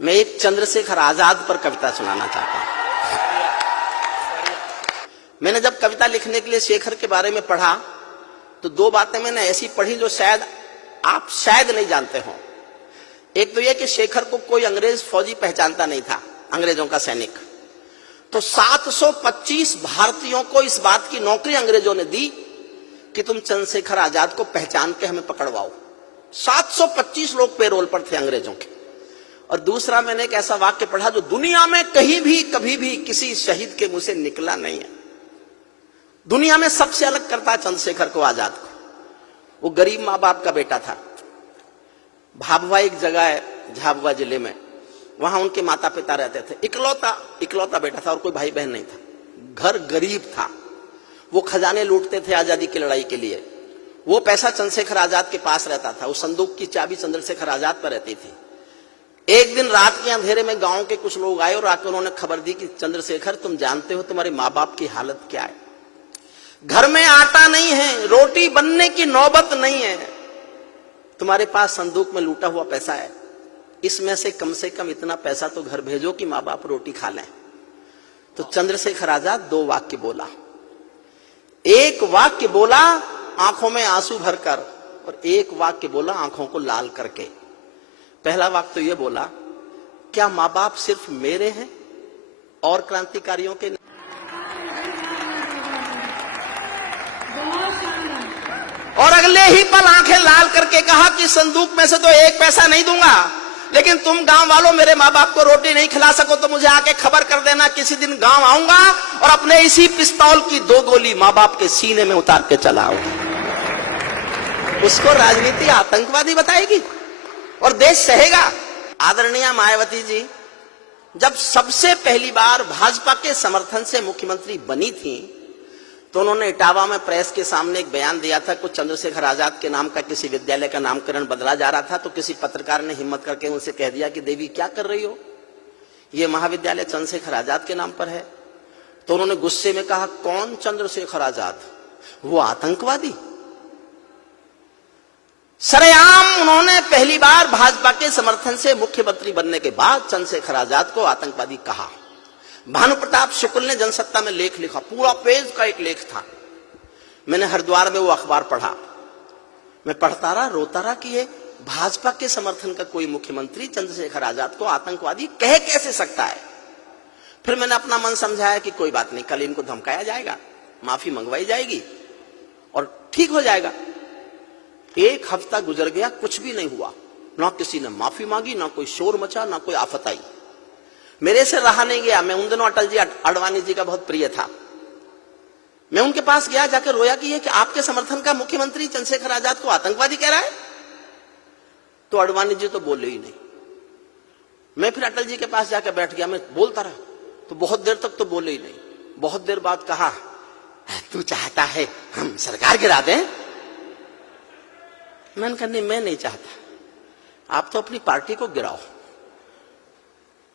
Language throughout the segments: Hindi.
मैं एक चंद्रशेखर आजाद पर कविता सुनाना चाहता हूं। मैंने जब कविता लिखने के लिए शेखर के बारे में पढ़ा तो दो बातें मैंने ऐसी पढ़ी जो शायद आप नहीं जानते हो। एक तो यह कि शेखर को कोई अंग्रेज फौजी पहचानता नहीं था, अंग्रेजों का सैनिक। तो 725 भारतीयों को इस बात की नौकरी अंग्रेजों ने दी कि तुम चंद्रशेखर आजाद को पहचान के हमें पकड़वाओ। 725 लोग पेरोल पर थे अंग्रेजों के। और दूसरा, मैंने एक ऐसा वाक्य पढ़ा जो दुनिया में कहीं भी कभी भी किसी शहीद के मुंह से निकला नहीं है। दुनिया में सबसे अलग करता है चंद्रशेखर को, आजाद को। वो गरीब मां बाप का बेटा था। भाभुआ एक जगह है झाबुआ जिले में, वहां उनके माता पिता रहते थे। इकलौता बेटा था और कोई भाई बहन नहीं था। घर गरीब था। वो खजाने लूटते थे आजादी की लड़ाई के लिए। वो पैसा चंद्रशेखर आजाद के पास रहता था। उस संदूक की चाबी चंद्रशेखर आजाद पर रहती थी। एक दिन रात के अंधेरे में गांव के कुछ लोग आए और आकर उन्होंने खबर दी कि चंद्रशेखर, तुम जानते हो तुम्हारे माँ बाप की हालत क्या है। घर में आटा नहीं है, रोटी बनने की नौबत नहीं है। तुम्हारे पास संदूक में लूटा हुआ पैसा है, इसमें से कम इतना पैसा तो घर भेजो कि माँ बाप रोटी खा लें। तो चंद्रशेखर आजाद दो वाक्य बोला। एक वाक्य बोला आंखों में आंसू भरकर, और एक वाक्य बोला आंखों को लाल करके। पहला वाक्य तो यह बोला, क्या माँ बाप सिर्फ मेरे हैं और क्रांतिकारियों के नहीं? और अगले ही पल आंखें लाल करके कहा कि संदूक में से तो एक पैसा नहीं दूंगा, लेकिन तुम गांव वालों मेरे माँ बाप को रोटी नहीं खिला सको तो मुझे आके खबर कर देना। किसी दिन गांव आऊंगा और अपने इसी पिस्तौल की 2 गोली माँ बाप के सीने में उतार के चला आऊंगा। उसको राजनीति आतंकवादी बताएगी और देश सहेगा। आदरणीय मायावती जी जब सबसे पहली बार भाजपा के समर्थन से मुख्यमंत्री बनी थी तो उन्होंने इटावा में प्रेस के सामने एक बयान दिया था। कुछ चंद्रशेखर आजाद के नाम का किसी विद्यालय का नामकरण बदला जा रहा था, तो किसी पत्रकार ने हिम्मत करके उनसे कह दिया कि देवी क्या कर रही हो, यह महाविद्यालय चंद्रशेखर आजाद के नाम पर है। तो उन्होंने गुस्से में कहा, कौन चंद्रशेखर आजाद, वो आतंकवादी। सरेआम उन्होंने पहली बार भाजपा के समर्थन से मुख्यमंत्री बनने के बाद चंद्रशेखर आजाद को आतंकवादी कहा। भानु प्रताप शुक्ल ने जनसत्ता में लेख लिखा, पूरा पेज का एक लेख था। मैंने हरिद्वार में वो अखबार पढ़ा। मैं पढ़ता रहा, रोता रहा कि ये भाजपा के समर्थन का कोई मुख्यमंत्री चंद्रशेखर आजाद को आतंकवादी कह कैसे सकता है। फिर मैंने अपना मन समझाया कि कोई बात नहीं, कल इनको धमकाया जाएगा, माफी मंगवाई जाएगी और ठीक हो जाएगा। एक हफ्ता गुजर गया, कुछ भी नहीं हुआ। ना किसी ने माफी मांगी, ना कोई शोर मचा, ना कोई आफत आई। मेरे से रहा नहीं गया। मैं उन दिनों अटल जी अडवाणी जी का बहुत प्रिय था। मैं उनके पास गया, जाकर रोया कि ये कि आपके समर्थन का मुख्यमंत्री चंद्रशेखर आजाद को आतंकवादी कह रहा है। तो अडवाणी जी तो बोले ही नहीं। मैं फिर अटल जी के पास जाकर बैठ गया। मैं बोलता रहा तो बहुत देर तक तो बोले ही नहीं। बहुत देर बाद कहा, तू चाहता है हम सरकार गिरा दें? मैंने कहा नहीं, मैं नहीं चाहता, आप तो अपनी पार्टी को गिराओ।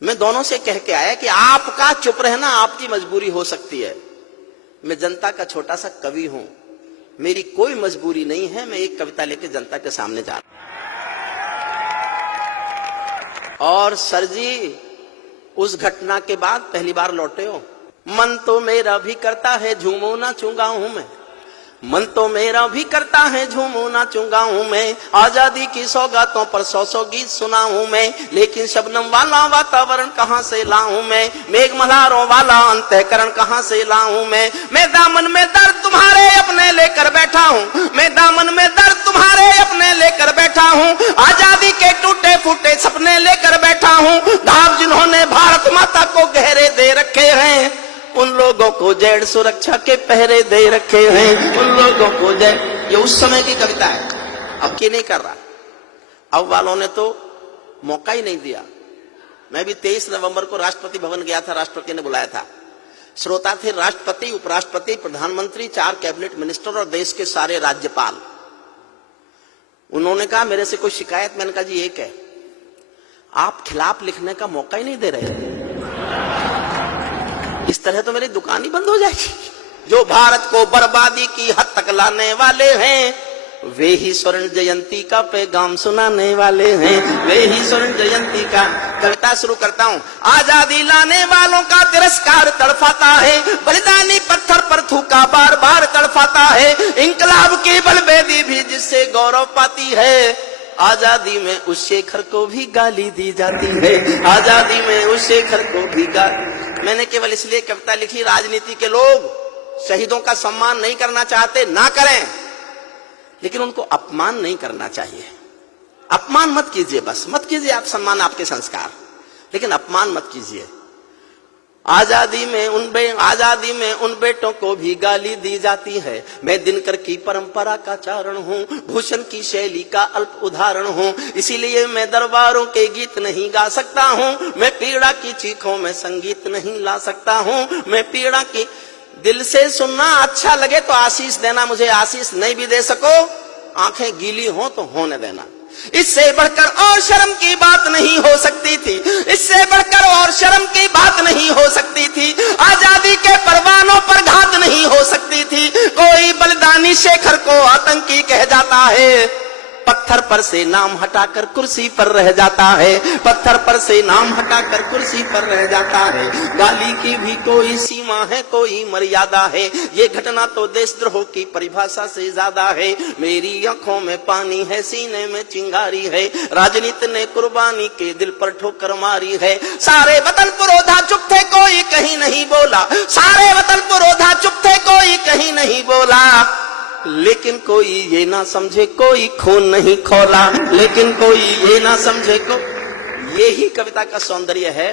मैं दोनों से कह के आया कि आपका चुप रहना आपकी मजबूरी हो सकती है। मैं जनता का छोटा सा कवि हूं, मेरी कोई मजबूरी नहीं है। मैं एक कविता लेके जनता के सामने जा रहा हूं। और सर जी उस घटना के बाद पहली बार लौटे हो। मन तो मेरा भी करता है झूमो नाचूंगा हूं मैं, मन तो मेरा भी करता है झूमो नाचूंगा हूं मैं। आजादी की सौगातों पर 100 गीत सुना हूं मैं, लेकिन शबनम वाला वातावरण कहां से लाऊं मैं, मेघ मल्हारों वाला अंतःकरण कहां से लाऊं मैं दामन में दर्द तुम्हारे अपने लेकर बैठा हूं, मैं दामन में दर्द तुम्हारे अपने लेकर बैठा हूं। आजादी के टूटे फूटे सपने लेकर बैठा हूं। घाव जिन्होंने भारत माता को गहरे दे रखे हैं, उन लोगों को जेड सुरक्षा के पहरे दे रखे हैं, उन लोगों को जेड। ये उस समय की कविता है, अब की नहीं कर रहा। अब वालों ने तो मौका ही नहीं दिया। मैं भी 23 नवंबर को राष्ट्रपति भवन गया था, राष्ट्रपति ने बुलाया था। श्रोता थे राष्ट्रपति, उपराष्ट्रपति, प्रधानमंत्री, 4 कैबिनेट मिनिस्टर और देश के सारे राज्यपाल। उन्होंने कहा मेरे से कोई शिकायत? मैंने कहा जी एक है, आप खिलाफ लिखने का मौका ही नहीं दे रहे। इस तरह तो मेरी दुकान ही बंद हो जाएगी। जो भारत को बर्बादी की हद तक लाने वाले हैं वे ही स्वर्ण जयंती का पैगाम सुनाने वाले हैं, वे ही स्वर्ण जयंती का। कविता शुरू करता हूँ। आजादी लाने वालों का तिरस्कार तड़फाता है, बलिदानी पत्थर पर थूका बार बार तड़फाता है, इंकलाब की बलवेदी भी जिससे गौरव पाती है। आजादी में उस शेखर को भी गाली दी जाती है, आजादी में उस शेखर को भी गाली। मैंने केवल इसलिए कविता लिखी, राजनीति के लोग शहीदों का सम्मान नहीं करना चाहते, ना करें, लेकिन उनको अपमान नहीं करना चाहिए। अपमान मत कीजिए, बस मत कीजिए आप सम्मान, आपके संस्कार, लेकिन अपमान मत कीजिए। आजादी में उन बेटों को भी गाली दी जाती है। मैं दिनकर की परंपरा का चारण हूँ, भूषण की शैली का अल्प उदाहरण हूँ, इसीलिए मैं दरबारों के गीत नहीं गा सकता हूँ। मैं पीड़ा की चीखों में संगीत नहीं ला सकता हूँ। मैं पीड़ा की दिल से सुनना अच्छा लगे तो आशीष देना, मुझे आशीष नहीं भी दे सको, आंखें गीली हो तो होने देना। इससे बढ़कर और शर्म की बात नहीं हो सकती थी, इससे बढ़कर और शर्म की बात नहीं हो सकती थी। आजादी के परवानों पर घात नहीं हो सकती थी। कोई बलिदानी शेखर को आतंकी कह जाता है, पत्थर पर से नाम हटाकर कुर्सी पर रह जाता है, पत्थर पर से नाम हटाकर कुर्सी पर रह जाता है। गाली की भी कोई सीमा है, कोई मर्यादा है, ये घटना तो देशद्रोह की परिभाषा से ज्यादा है। मेरी आंखों में पानी है, सीने में चिंगारी है, राजनीति ने कुर्बानी के दिल पर ठोकर मारी है। सारे वतन पुरोधा चुप थे, कोई कहीं नहीं बोला, सारे वतन पुरोधा चुप थे, कोई कहीं नहीं बोला, लेकिन कोई ये ना समझे कोई खून नहीं खौला, लेकिन कोई ये ना समझे को। यही कविता का सौंदर्य है।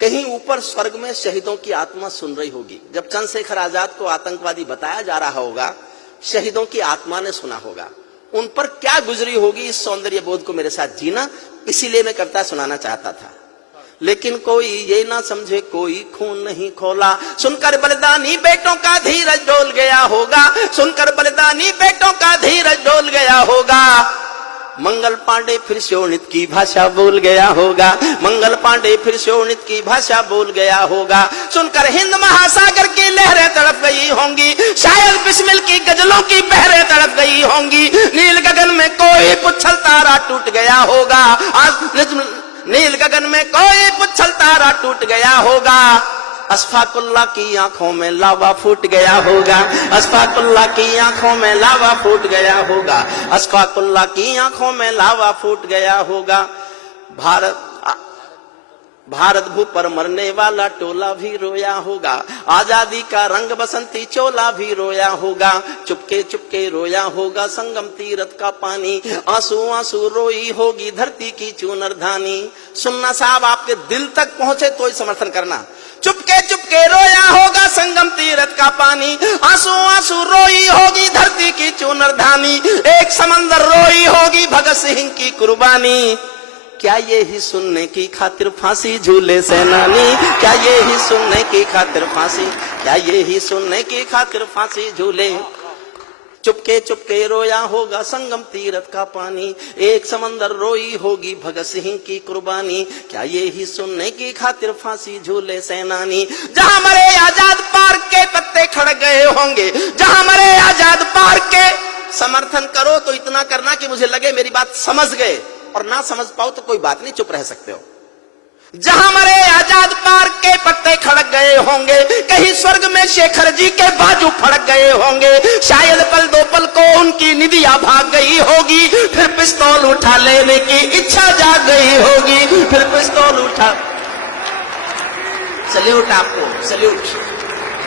कहीं ऊपर स्वर्ग में शहीदों की आत्मा सुन रही होगी। जब चंद्रशेखर आजाद को आतंकवादी बताया जा रहा होगा, शहीदों की आत्मा ने सुना होगा, उन पर क्या गुजरी होगी, इस सौंदर्य बोध को मेरे साथ जीना, इसीलिए मैं कविता सुनाना चाहता था। लेकिन कोई ये ना समझे कोई खून नहीं खोला, सुनकर बलिदानी बेटों का धीरज डोल गया होगा, सुनकर बलिदानी बेटों का धीरज डोल गया होगा। मंगल पांडे फिर शोणित की भाषा बोल गया होगा, मंगल पांडे फिर शोणित की भाषा बोल गया होगा। सुनकर हिंद महासागर की लहरें तड़प गई होंगी, शायद बिस्मिल की गजलों की बहरें तड़प गई होंगी। नील गगन में कोई पुच्छल तारा टूट गया होगा, आज नील गगन में कोई पुच्छल तारा टूट गया होगा। अशफाकुल्लाह की आंखों में लावा फूट गया होगा, अशफाकुल्लाह की आंखों में लावा फूट गया होगा, अशफाकुल्लाह की आंखों में लावा फूट गया होगा। भारत भू पर मरने वाला टोला भी रोया होगा, आजादी का रंग बसंती चोला भी रोया होगा। चुपके चुपके रोया होगा संगम तीरथ का पानी, आंसू आंसू रोई होगी धरती की चूनर धानी। सुनना साहब, आपके दिल तक पहुंचे तो ही समर्थन करना। चुपके चुपके रोया होगा संगम तीरथ का पानी, आंसू आंसू रोई होगी धरती की चूनर धानी। एक समंदर रोई होगी भगत सिंह की कुर्बानी। क्या ये ही सुनने की खातिर फांसी झूले सेनानी, क्या ये ही सुनने की खातिर फांसी, क्या ये ही सुनने की खातिर फांसी झूले। चुपके चुपके रोया होगा संगम तीरथ का पानी, एक समंदर रोई होगी भगत सिंह की कुर्बानी। क्या ये ही सुनने की खातिर फांसी झूले सेनानी। जहां मरे आजाद पार्क के पत्ते खड़ गए होंगे, जहां मरे आजाद पार्क के। समर्थन करो तो इतना करना कि मुझे लगे मेरी बात समझ गए, और ना समझ पाओ तो कोई बात नहीं, चुप रह सकते हो। जहां मरे आजाद पार्क के पत्ते खड़क गए होंगे, कहीं स्वर्ग में शेखर जी के बाजू फड़क गए होंगे। शायद पल दो पल को उनकी निदिया भाग गई होगी, फिर पिस्तौल उठा लेने की इच्छा जाग गई होगी, फिर पिस्तौल उठा। सल्यूट आपको, सल्यूट।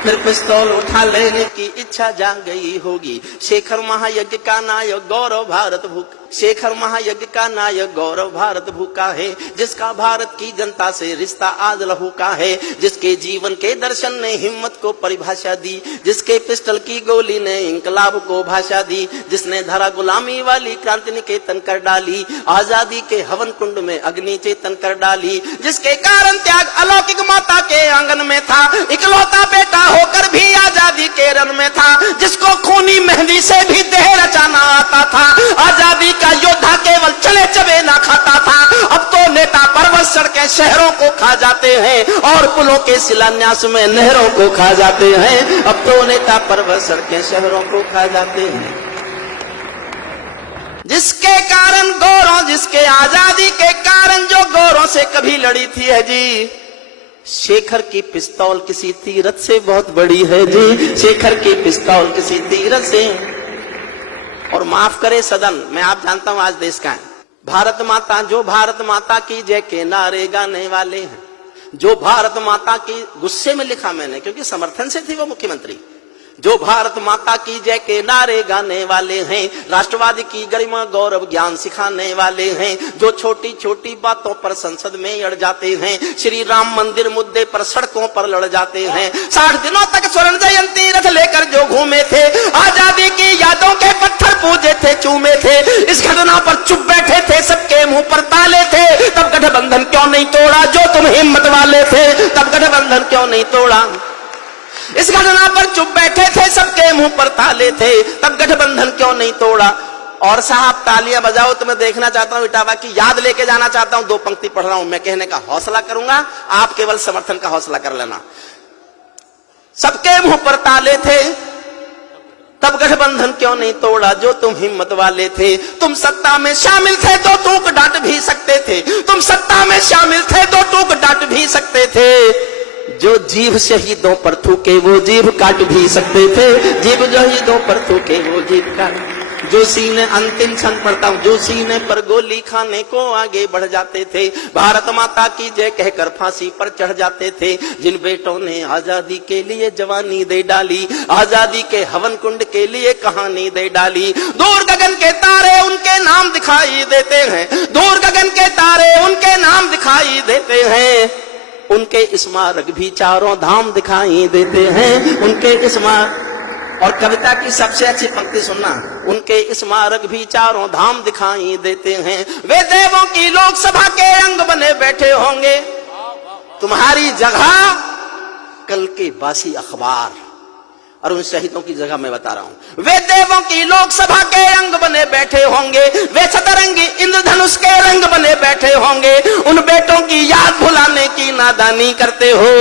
फिर पिस्तौल उठा लेने की इच्छा जाग गई होगी। शेखर महायज्ञ का नायक गौरव भारत भूखा, शेखर महायज्ञ का नायक गौरव भारत भूखा है, जिसका भारत की जनता से रिश्ता आज लहू का है, जिसके जीवन के दर्शन ने हिम्मत को परिभाषा दी, जिसके पिस्टल की गोली ने इंकलाब को भाषा दी, जिसने धरा गुलामी वाली क्रांति निकेतन कर डाली, आजादी के हवन कुंड में अग्नि चेतन कर डाली, जिसके कारण त्याग अलौकिक माता के आंगन में था, इकलौता बेटा होकर भी आजादी के रन में था, जिसको खूनी मेहंदी से भी देह रचाना आता था। आजादी का योद्धा केवल चले चबे ना खाता था, अब तो नेता पर्वत सड़कें शहरों को खा जाते हैं और पुलों के शिलान्यास में नहरों को खा जाते हैं। अब तो नेता पर्वत सड़कें शहरों को खा जाते हैं। जिसके कारण गोरों, जिसके आजादी के कारण जो गोरों से कभी लड़ी थी है जी, शेखर की पिस्तौल किसी तीरथ से बहुत बड़ी है जी, शेखर की पिस्तौल किसी तीरथ से। और माफ करे सदन, मैं आप जानता हूं आज देश का है, भारत माता, जो भारत माता की जय के नारे गाने वाले हैं, जो भारत माता की, गुस्से में लिखा मैंने क्योंकि समर्थन से थी वो मुख्यमंत्री, जो भारत माता की जय के नारे गाने वाले हैं, राष्ट्रवादी की गरिमा गौरव ज्ञान सिखाने वाले हैं, जो छोटी छोटी बातों पर संसद में अड़ जाते हैं, श्री राम मंदिर मुद्दे पर सड़कों पर लड़ जाते हैं, 60 दिनों तक स्वर्ण जयंती रथ लेकर जो घूमे थे, आजादी की यादों के पत्थर पूजे थे, चूमे थे, इस घटना पर चुप बैठे थे, सबके मुंह पर ताले थे, तब गठबंधन क्यों नहीं तोड़ा, जो तुम हिम्मत वाले थे, तब गठबंधन क्यों नहीं तोड़ा। इस घटना पर चुप बैठे थे, सबके मुंह पर ताले थे, तब गठबंधन क्यों नहीं तोड़ा। और साहब तालियां बजाओ तो मैं देखना चाहता हूं, इटावा की याद लेके जाना चाहता हूं, 2 पंक्ति पढ़ रहा हूं, मैं कहने का हौसला करूंगा, आप केवल समर्थन का हौसला कर लेना। सबके मुंह पर ताले थे, तब गठबंधन क्यों नहीं तोड़ा, जो तुम हिम्मत वाले थे, तुम सत्ता में शामिल थे तो टूक डांट भी सकते थे, तुम सत्ता में शामिल थे तो टूक डांट भी सकते थे, जो जीभ शहीदों पर थूके वो जीभ काट भी सकते थे, जीभ शहीदों पर थूके वो जीभ काट, जो सीने, अंतिम क्षण पढ़ता हूं, जो सीने पर गोली खाने को आगे बढ़ जाते थे, भारत माता की जय कहकर फांसी पर चढ़ जाते थे, जिन बेटों ने आजादी के लिए जवानी दे डाली, आजादी के हवन कुंड के लिए कहानी दे डाली, दूर गगन के तारे उनके नाम दिखाई देते हैं, दूर गगन के तारे उनके नाम दिखाई देते हैं, उनके स्मारक भी चारों धाम दिखाई देते हैं, उनके स्मारक। और कविता की सबसे अच्छी पंक्ति सुनना, उनके स्मारक भी चारों धाम दिखाई देते हैं, वे देवों की लोकसभा के अंग बने बैठे होंगे, तुम्हारी जगह कल के बासी अखबार। और उन शहीदों की जगह मैं बता रहा हूं, वे देवों की लोकसभा के अंग बने बैठे होंगे, वे सतरंगी इंद्रधनुष के रंग बने बैठे होंगे, उन बेटों की याद भुलाने की नादानी करते हो,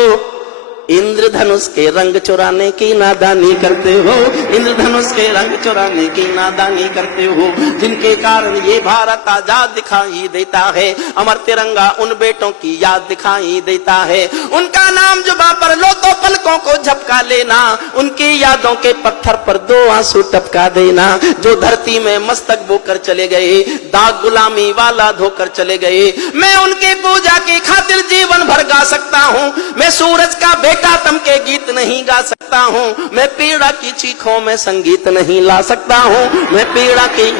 इंद्रधनुष के रंग चुराने की नादानी करते हो, इंद्रधनुष के रंग चुराने की नादानी करते हो, जिनके कारण ये भारत आजाद दिखाई देता है, अमर तिरंगा उन बेटों की याद दिखाई देता है, उनका नाम जुबां पर लो तो पलकों को झपका लेना, उनकी यादों के पत्थर पर 2 आंसू टपका देना, जो धरती में मस्तक बोकर चले गए, दाग गुलामी वाला धोकर चले गए, मैं उनकी पूजा की खातिर जीवन भर गा सकता हूं, मैं सूरज का तम के गीत नहीं गा सकता हूं, मैं पीड़ा की चीखों में संगीत नहीं ला सकता हूं, मैं पीड़ा की